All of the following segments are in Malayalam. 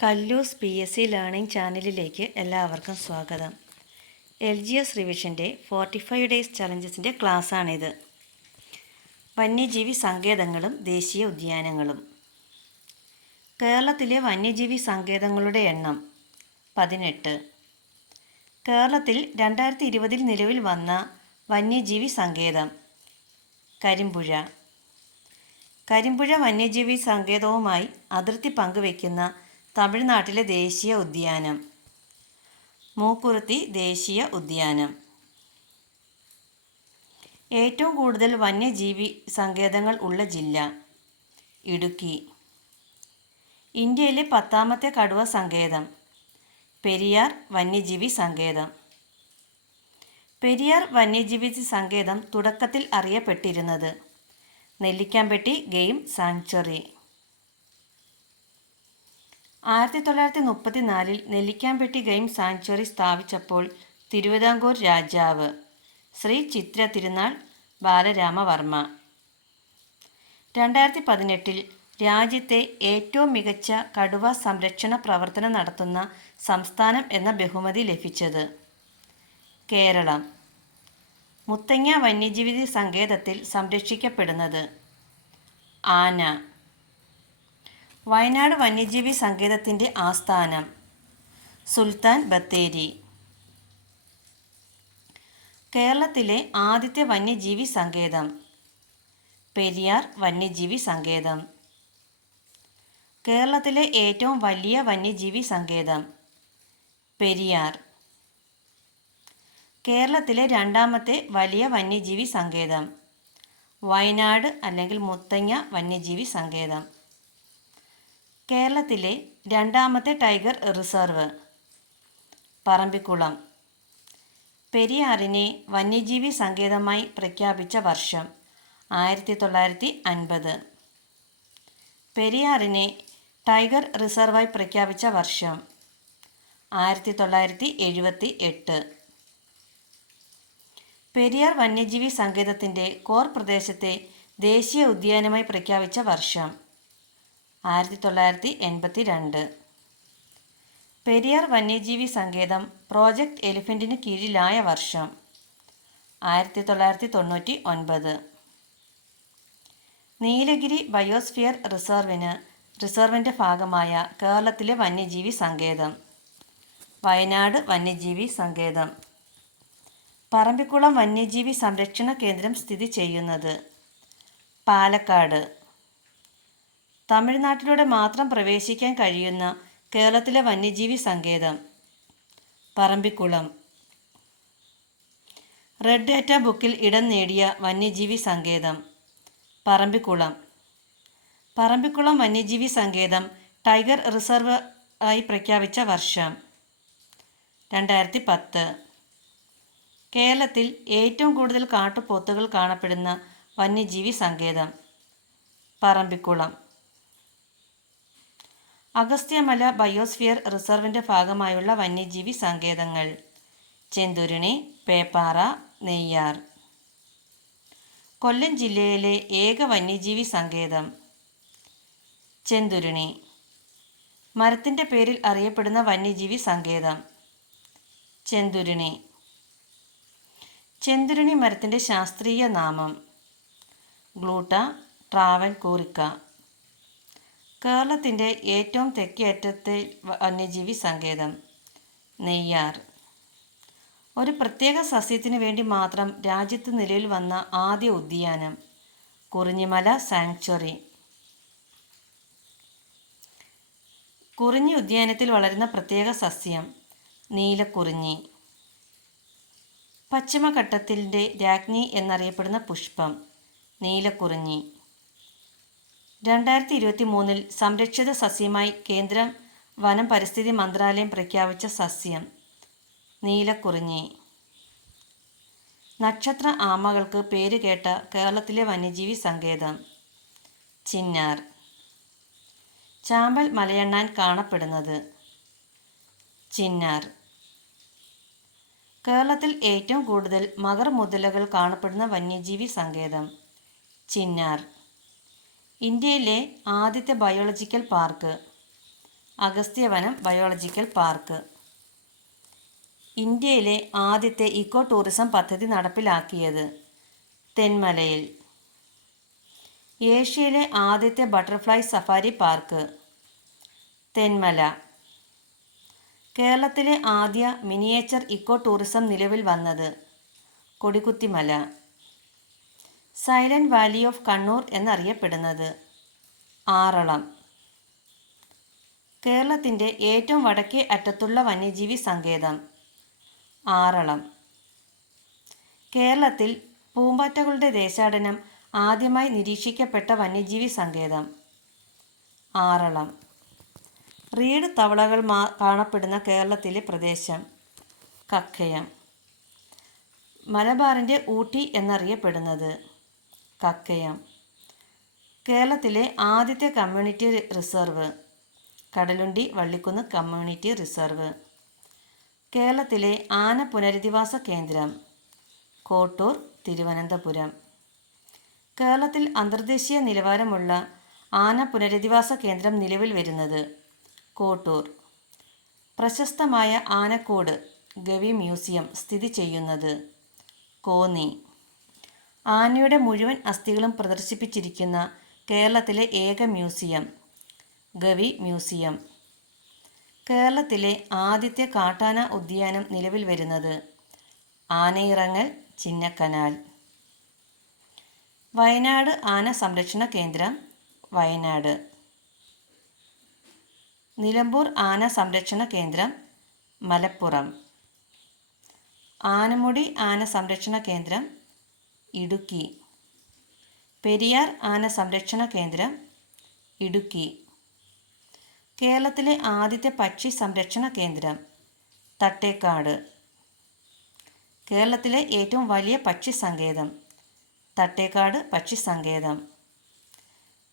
കല്ലൂസ് PSC ലേണിംഗ് ചാനലിലേക്ക് എല്ലാവർക്കും സ്വാഗതം. LGS റിവിഷൻ്റെ 45 ഡേയ്സ് ചലഞ്ചസിൻ്റെ ക്ലാസ്സാണിത്. വന്യജീവി സങ്കേതങ്ങളും ദേശീയ ഉദ്യാനങ്ങളും. കേരളത്തിലെ വന്യജീവി സങ്കേതങ്ങളുടെ എണ്ണം 18. കേരളത്തിൽ 2020 നിലവിൽ വന്ന വന്യജീവി സങ്കേതം കരിമ്പുഴ. കരിമ്പുഴ വന്യജീവി സങ്കേതവുമായി അതിർത്തി പങ്കുവയ്ക്കുന്ന തമിഴ്നാട്ടിലെ ദേശീയ ഉദ്യാനം മൂക്കുറുത്തി ദേശീയ ഉദ്യാനം. ഏറ്റവും കൂടുതൽ വന്യജീവി സങ്കേതങ്ങൾ ഉള്ള ജില്ല ഇടുക്കി. ഇന്ത്യയിലെ 10ാമത്തെ കടുവ സങ്കേതം പെരിയാർ വന്യജീവി സങ്കേതം. പെരിയാർ വന്യജീവി സങ്കേതം തുടക്കത്തിൽ അറിയപ്പെട്ടിരുന്നത് Nellikampetty game sanctuary. 1934 Nellikampetty game sanctuary സ്ഥാപിച്ചപ്പോൾ തിരുവിതാംകൂർ രാജാവ് ശ്രീ ചിത്ര തിരുനാൾ ബാലരാമവർമ്മ. 2018 രാജ്യത്തെ ഏറ്റവും മികച്ച കടുവ സംരക്ഷണ പ്രവർത്തനം നടത്തുന്ന സംസ്ഥാനം എന്ന ബഹുമതി ലഭിച്ചത് കേരളം. മുത്തങ്ങ വന്യജീവി സങ്കേതത്തിൽ സംരക്ഷിക്കപ്പെടുന്നത് ആന. വയനാട് വന്യജീവി സങ്കേതത്തിൻ്റെ ആസ്ഥാനം സുൽത്താൻ ബത്തേരി. കേരളത്തിലെ ആദ്യത്തെ വന്യജീവി സങ്കേതം പെരിയാർ വന്യജീവി സങ്കേതം. കേരളത്തിലെ ഏറ്റവും വലിയ വന്യജീവി സങ്കേതം പെരിയാർ. കേരളത്തിലെ രണ്ടാമത്തെ വലിയ വന്യജീവി സങ്കേതം വയനാട് അല്ലെങ്കിൽ മുത്തങ്ങ വന്യജീവി സങ്കേതം. കേരളത്തിലെ രണ്ടാമത്തെ ടൈഗർ റിസർവ് പറമ്പിക്കുളം. പെരിയാറിനെ വന്യജീവി സങ്കേതമായി പ്രഖ്യാപിച്ച വർഷം 1950. പെരിയാറിനെ ടൈഗർ റിസർവായി പ്രഖ്യാപിച്ച വർഷം 1978. പെരിയാർ വന്യജീവി സങ്കേതത്തിൻ്റെ കോർ പ്രദേശത്തെ ദേശീയ ഉദ്യാനമായി പ്രഖ്യാപിച്ച വർഷം 1982. പെരിയാർ വന്യജീവി സങ്കേതം പ്രോജക്റ്റ് എലിഫൻറ്റിന് കീഴിലായ വർഷം 1999. നീലഗിരി ബയോസ്ഫിയർ റിസർവിൻ്റെ ഭാഗമായ കേരളത്തിലെ വന്യജീവി സങ്കേതം വയനാട് വന്യജീവി സങ്കേതം. പറമ്പിക്കുളം വന്യജീവി സംരക്ഷണ കേന്ദ്രം സ്ഥിതി ചെയ്യുന്നത് പാലക്കാട്. തമിഴ്നാട്ടിലൂടെ മാത്രം പ്രവേശിക്കാൻ കഴിയുന്ന കേരളത്തിലെ വന്യജീവി സങ്കേതം പറമ്പിക്കുളം. റെഡ് ഡാറ്റ ബുക്കിൽ ഇടം നേടിയ വന്യജീവി സങ്കേതം പറമ്പിക്കുളം. പറമ്പിക്കുളം വന്യജീവി സങ്കേതം ടൈഗർ റിസർവ് ആയി പ്രഖ്യാപിച്ച വർഷം 2010. കേരളത്തിൽ ഏറ്റവും കൂടുതൽ കാട്ടുപോത്തുകൾ കാണപ്പെടുന്ന വന്യജീവി സങ്കേതം പറമ്പിക്കുളം. അഗസ്ത്യമല ബയോസ്ഫിയർ റിസർവിൻ്റെ ഭാഗമായുള്ള വന്യജീവി സങ്കേതങ്ങൾ ചെന്തുരുണി, പേപ്പാറ, നെയ്യാർ. കൊല്ലം ജില്ലയിലെ ഏക വന്യജീവി സങ്കേതം ചെന്തുരുണി. മരത്തിൻ്റെ പേരിൽ അറിയപ്പെടുന്ന വന്യജീവി സങ്കേതം ചെന്തുരുണി. ചെന്തുരുണി മരത്തിൻ്റെ ശാസ്ത്രീയ നാമം ഗ്ലൂട്ട ട്രാവൻകൂറിക്ക. കേരളത്തിൻ്റെ ഏറ്റവും തെക്കേ അറ്റത്തെ വന്യജീവി സങ്കേതം നെയ്യാർ. ഒരു പ്രത്യേക സസ്യത്തിനു വേണ്ടി മാത്രം രാജ്യത്ത് നിലവിൽ വന്ന ആദ്യ ഉദ്യാനം കുറിഞ്ഞിമല സാങ്ച്വറി. കുറിഞ്ഞി ഉദ്യാനത്തിൽ വളരുന്ന പ്രത്യേക സസ്യം നീലക്കുറിഞ്ഞി. പശ്ചിമഘട്ടത്തിൻ്റെ രാജ്ഞി എന്നറിയപ്പെടുന്ന പുഷ്പം നീലക്കുറിഞ്ഞി. 2023 സംരക്ഷിത സസ്യമായി കേന്ദ്ര വനം പരിസ്ഥിതി മന്ത്രാലയം പ്രഖ്യാപിച്ച സസ്യം നീലക്കുറിഞ്ഞി. നക്ഷത്ര ആമകൾക്ക് പേരുകേട്ട കേരളത്തിലെ വന്യജീവി സങ്കേതം ചിന്നാർ. ചാമ്പൽ മലയണ്ണാൻ കാണപ്പെടുന്നത് ചിന്നാർ. കേരളത്തിൽ ഏറ്റവും കൂടുതൽ മകർമുതലകൾ കാണപ്പെടുന്ന വന്യജീവി സങ്കേതം ചിന്നാർ. ഇന്ത്യയിലെ ആദ്യത്തെ biological park Agasthyavanam biological park. ഇന്ത്യയിലെ ആദ്യത്തെ ഇക്കോ ടൂറിസം പദ്ധതി നടപ്പിലാക്കിയത് തെന്മലയിൽ. ഏഷ്യയിലെ ആദ്യത്തെ ബട്ടർഫ്ലൈ സഫാരി പാർക്ക് തെന്മല. കേരളത്തിലെ ആദ്യ മിനിയേച്ചർ ഇക്കോ ടൂറിസം നിലവിൽ വന്നത് കൊടിക്കുത്തിമല. സൈലന്റ് വാലി ഓഫ് കണ്ണൂർ എന്നറിയപ്പെടുന്നത് ആറളം. കേരളത്തിൻ്റെ ഏറ്റവും വടക്കേ അറ്റത്തുള്ള വന്യജീവി സങ്കേതം ആറളം. കേരളത്തിൽ പൂമ്പാറ്റകളുടെ ദേശാടനം ആദ്യമായി നിരീക്ഷിക്കപ്പെട്ട വന്യജീവി സങ്കേതം ആറളം. റീഡ് തവളകൾ കാണപ്പെടുന്ന കേരളത്തിലെ പ്രദേശം കക്കയം. മലബാറിൻ്റെ ഊട്ടി എന്നറിയപ്പെടുന്നത് കക്കയം. കേരളത്തിലെ ആദ്യത്തെ community reserve Kadalundi Vallikkunnu community reserve. കേരളത്തിലെ ആന പുനരധിവാസ കേന്ദ്രം കോട്ടൂർ, തിരുവനന്തപുരം. കേരളത്തിൽ അന്തർദേശീയ നിലവാരമുള്ള ആന പുനരധിവാസ കേന്ദ്രം നിലവിൽ വരുന്നത് കോട്ടൂർ. പ്രശസ്തമായ ആനക്കോട് ഗവി മ്യൂസിയം സ്ഥിതി ചെയ്യുന്നത് കോന്നി. ആനയുടെ മുഴുവൻ അസ്ഥികളും പ്രദർശിപ്പിച്ചിരിക്കുന്ന കേരളത്തിലെ ഏക മ്യൂസിയം ഗവി മ്യൂസിയം. കേരളത്തിലെ ആദ്യത്തെ കാട്ടാന ഉദ്യാനം നിലവിൽ വരുന്നത് ആനയിറങ്ങൽ, ചിന്നക്കനാൽ. വയനാട് ആന സംരക്ഷണ കേന്ദ്രം വയനാട്. നിലമ്പൂർ ആന സംരക്ഷണ കേന്ദ്രം മലപ്പുറം. ആനമുടി ആന സംരക്ഷണ കേന്ദ്രം ഇടുക്കി. പെരിയാർ ആന സംരക്ഷണ കേന്ദ്രം ഇടുക്കി. കേരളത്തിലെ ആദ്യത്തെ പക്ഷി സംരക്ഷണ കേന്ദ്രം തട്ടേക്കാട്. കേരളത്തിലെ ഏറ്റവും വലിയ പക്ഷി സങ്കേതം തട്ടേക്കാട് പക്ഷി സങ്കേതം.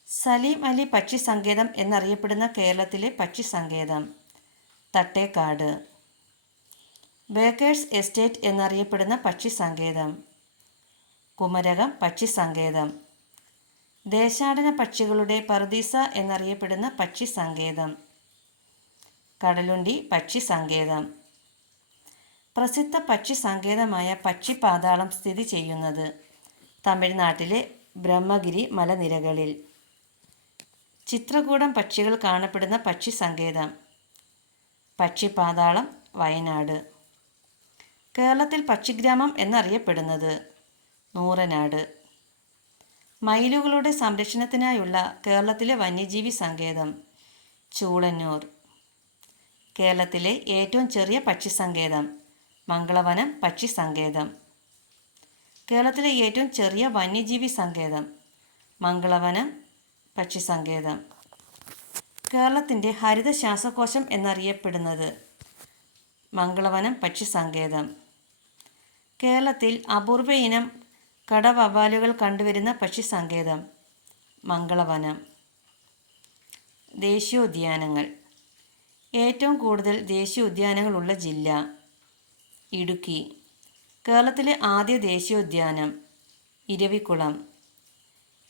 സലീം അലി പക്ഷി സങ്കേതം എന്നറിയപ്പെടുന്ന കേരളത്തിലെ പക്ഷി സങ്കേതം തട്ടേക്കാട്. ബേക്കേഴ്സ് എസ്റ്റേറ്റ് എന്നറിയപ്പെടുന്ന പക്ഷി സങ്കേതം കുമരകം പക്ഷി സങ്കേതം. ദേശാടന പക്ഷികളുടെ പറുദീസ എന്നറിയപ്പെടുന്ന പക്ഷി സങ്കേതം കടലുണ്ടി പക്ഷി സങ്കേതം. പ്രസിദ്ധ പക്ഷി സങ്കേതമായ പക്ഷിപാതാളം സ്ഥിതി ചെയ്യുന്നത് തമിഴ്നാട്ടിലെ ബ്രഹ്മഗിരി മലനിരകളിൽ. ചിത്രകൂടം പക്ഷികൾ കാണപ്പെടുന്ന പക്ഷി സങ്കേതം പക്ഷിപാതാളം, വയനാട്. കേരളത്തിൽ പക്ഷിഗ്രാമം എന്നറിയപ്പെടുന്നത് നൂറനാട്. മയിലുകളുടെ സംരക്ഷണത്തിനായുള്ള കേരളത്തിലെ വന്യജീവി സങ്കേതം ചൂളന്നൂർ. കേരളത്തിലെ ഏറ്റവും ചെറിയ പക്ഷി സങ്കേതം മംഗളവനം പക്ഷി സങ്കേതം. കേരളത്തിലെ ഏറ്റവും ചെറിയ വന്യജീവി സങ്കേതം മംഗളവനം പക്ഷി സങ്കേതം. കേരളത്തിൻ്റെ ഹരിത ശ്വാസകോശം എന്നറിയപ്പെടുന്നത് മംഗളവനം പക്ഷി സങ്കേതം. കേരളത്തിൽ അപൂർവ ഇനം കടവവ്വാലുകൾ കണ്ടുവരുന്ന പക്ഷി സങ്കേതം മംഗളവനം. ദേശീയോദ്യാനങ്ങൾ. ഏറ്റവും കൂടുതൽ ദേശീയോദ്യാനങ്ങളുള്ള ജില്ല ഇടുക്കി. കേരളത്തിലെ ആദ്യ ദേശീയോദ്യാനം ഇരവികുളം.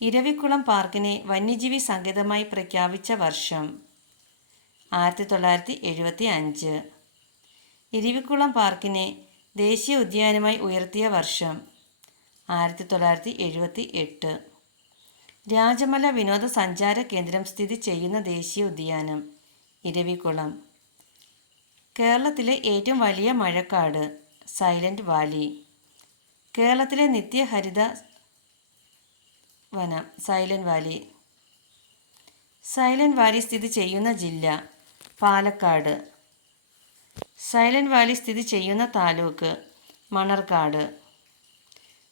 ഇരവികുളം പാർക്കിനെ വന്യജീവി സങ്കേതമായി പ്രഖ്യാപിച്ച വർഷം 1975. ഇരവികുളം പാർക്കിനെ ദേശീയ ഉദ്യാനമായി ഉയർത്തിയ വർഷം 1978. രാജമല വിനോദസഞ്ചാര കേന്ദ്രം സ്ഥിതി ചെയ്യുന്ന ദേശീയ ഉദ്യാനം ഇരവികുളം. കേരളത്തിലെ ഏറ്റവും വലിയ മഴക്കാട് സൈലന്റ് വാലി. കേരളത്തിലെ നിത്യഹരിത വനം സൈലന്റ് വാലി. സൈലന്റ് വാലി സ്ഥിതി ചെയ്യുന്ന ജില്ല പാലക്കാട്. സൈലന്റ് വാലി സ്ഥിതി ചെയ്യുന്ന താലൂക്ക് മണർകാട്.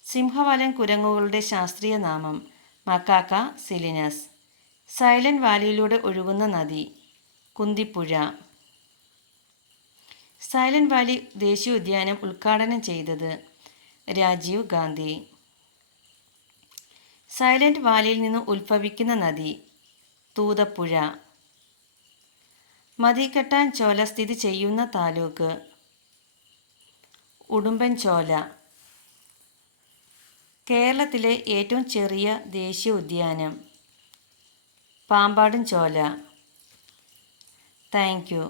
സിംഹവാലൻ കുരങ്ങുകളുടെ ശാസ്ത്രീയ നാമം മക്കാക്ക സിലിനസ്. സൈലന്റ് വാലിയിലൂടെ ഒഴുകുന്ന നദി കുന്തിപ്പുഴ. സൈലന്റ് വാലി ദേശീയോദ്യാനം ഉദ്ഘാടനം ചെയ്തത് രാജീവ് ഗാന്ധി. സൈലന്റ് വാലിയിൽ നിന്ന് ഉത്ഭവിക്കുന്ന നദി തൂതപ്പുഴ. മതികെട്ടാൻ ചോല സ്ഥിതി ചെയ്യുന്ന താലൂക്ക് ഉടുമ്പൻചോല. കേരളത്തിലെ ഏറ്റവും ചെറിയ ദേശീയ ഉദ്യാനം പാമ്പാടുംചോല. Thank you.